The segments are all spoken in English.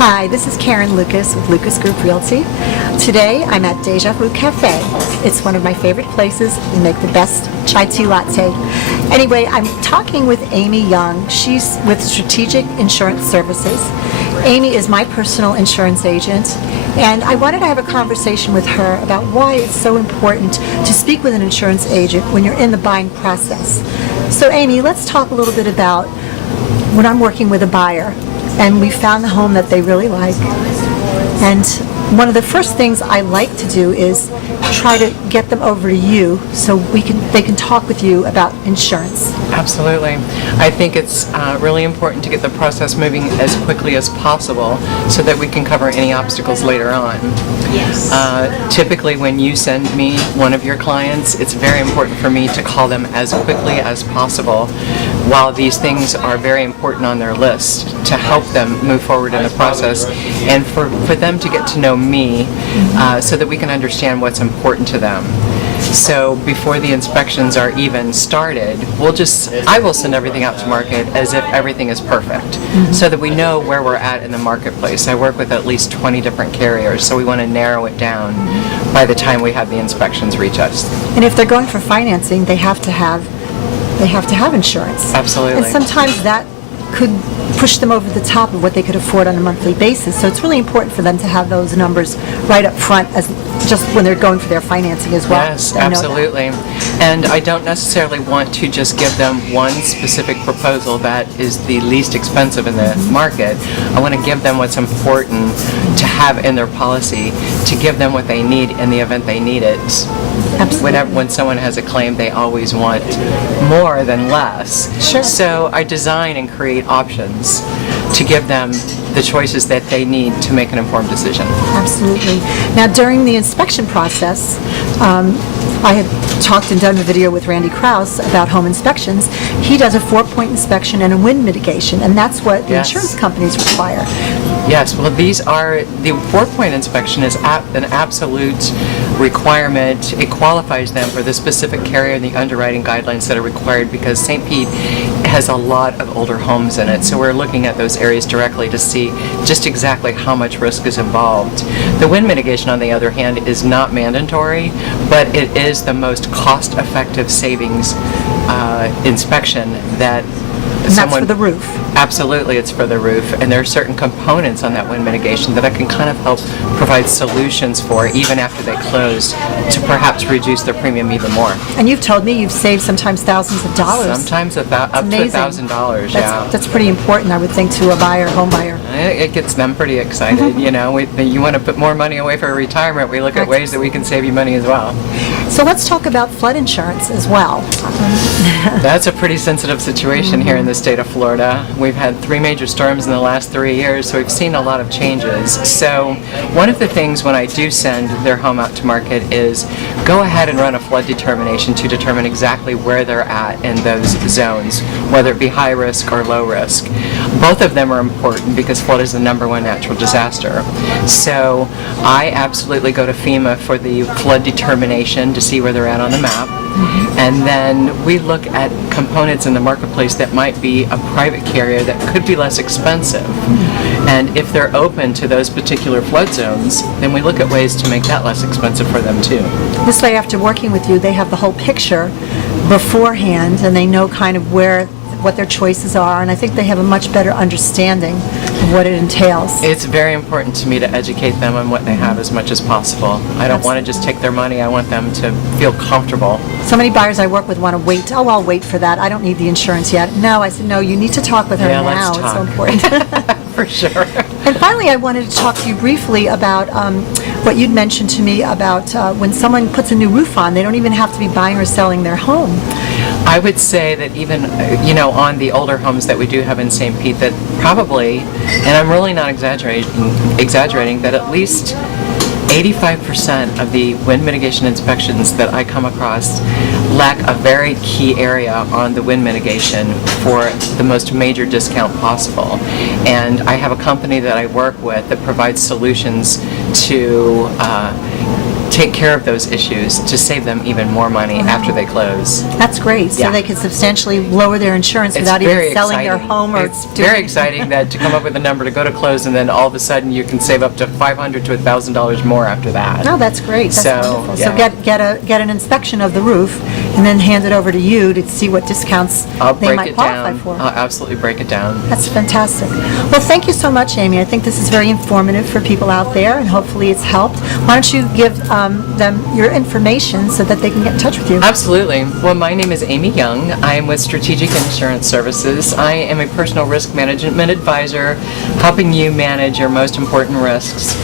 Hi, this is Karen Lucas with Lucas Group Realty. Today I'm at Deja Vu Cafe. It's one of my favorite places. They make the best chai tea latte. Anyway, I'm talking with Amy Young. She's with Strategic Insurance Services. Amy is my personal insurance agent, and I wanted to have a conversation with her about why it's so important to speak with an insurance agent when you're in the buying process. So Amy, let's talk a little bit about when I'm working with a buyer and we found the home that they really like. And one of the first things I like to do is try to get them over to you so they can talk with you about insurance. Absolutely. I think it's really important to get the process moving as quickly as possible so that we can cover any obstacles later on. Yes. Typically when you send me one of your clients, it's very important for me to call them as quickly as possible while these things are very important on their list to help them move forward in the process and for them to get to know me so that we can understand what's important to them. So before the inspections are even started, I will send everything out to market as if everything is perfect so that we know where we're at in the marketplace. I work with at least 20 different carriers, so we want to narrow it down by the time we have the inspections reach us. And if they're going for financing, they have to have insurance. Absolutely. And sometimes that could push them over the top of what they could afford on a monthly basis. So it's really important for them to have those numbers right up front, as just when they're going for their financing as well. Yes, absolutely. And I don't necessarily want to just give them one specific proposal that is the least expensive in the market. I want to give them what's important to have in their policy, to give them what they need in the event they need it. Absolutely. When someone has a claim, they always want more than less. Sure. So I design and create options to give them the choices that they need to make an informed decision. Absolutely. Now, during the inspection process, I had talked and done a video with Randy Krause about home inspections. He does a 4-point inspection and a wind mitigation, and that's what the insurance companies require. Yes, well, the 4-point inspection is an absolute requirement. It qualifies them for the specific carrier and the underwriting guidelines that are required because St. Pete has a lot of older homes in it, so we're looking at those areas directly to see just exactly how much risk is involved. The wind mitigation, on the other hand, is not mandatory, but it is the most cost-effective savings inspection that And that's for the roof. Absolutely, it's for the roof, and there are certain components on that wind mitigation that I can kind of help provide solutions for even after they close to perhaps reduce their premium even more. And you've told me you've saved sometimes thousands of dollars. Sometimes up to $1,000, yeah. That's pretty important, I would think, to a home buyer. It gets them pretty excited. You know, you want to put more money away for retirement, we look at ways that we can save you money as well. So let's talk about flood insurance as well. That's a pretty sensitive situation here in the state of Florida. We've had 3 major storms in the last 3 years, so we've seen a lot of changes. So one of the things when I do send their home out to market is go ahead and run a flood determination to determine exactly where they're at in those zones, whether it be high risk or low risk. Both of them are important because flood is the #1 natural disaster. So I absolutely go to FEMA for the flood determination to see where they're at on the map. And then we look at components in the marketplace that might be a private carrier that could be less expensive. And if they're open to those particular flood zones, then we look at ways to make that less expensive for them too. This way, after working with you, they have the whole picture beforehand, and they know kind of what their choices are, and I think they have a much better understanding of what it entails. It's very important to me to educate them on what they have as much as possible. I don't want to just take their money. I want them to feel comfortable. So many buyers I work with want to wait. Oh, I'll wait for that. I don't need the insurance yet. No, I said, no, you need to talk with her now. Let's talk. It's so important. For sure. And finally, I wanted to talk to you briefly about what you'd mentioned to me about when someone puts a new roof on, they don't even have to be buying or selling their home. I would say that even, on the older homes that we do have in St. Pete, that probably, and I'm really not exaggerating, that at least 85% of the wind mitigation inspections that I come across lack a very key area on the wind mitigation for the most major discount possible. And I have a company that I work with that provides solutions to take care of those issues to save them even more money after they close. That's great. So Yeah. they can substantially lower their insurance It's without very even selling their exciting. home or It's doing very exciting that to come up with a number to go to close, and then all of a sudden you can save up to $500 to $1,000 more after that. No, that's great. That's So, wonderful. So yeah. get an inspection of the roof and then hand it over to you to see what discounts I'll they break might it qualify down. for. I'll absolutely break it down. That's fantastic. Well, thank you so much, Amy. I think this is very informative for people out there, and hopefully it's helped. Why don't you give them your information so that they can get in touch with you? Absolutely. Well, my name is Amy Young. I am with Strategic Insurance Services. I am a personal risk management advisor, helping you manage your most important risks.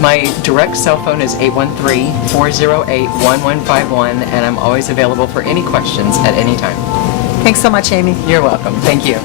My direct cell phone is 813-408-1151, and I'm always available for any questions at any time. Thanks so much, Amy. You're welcome. Thank you.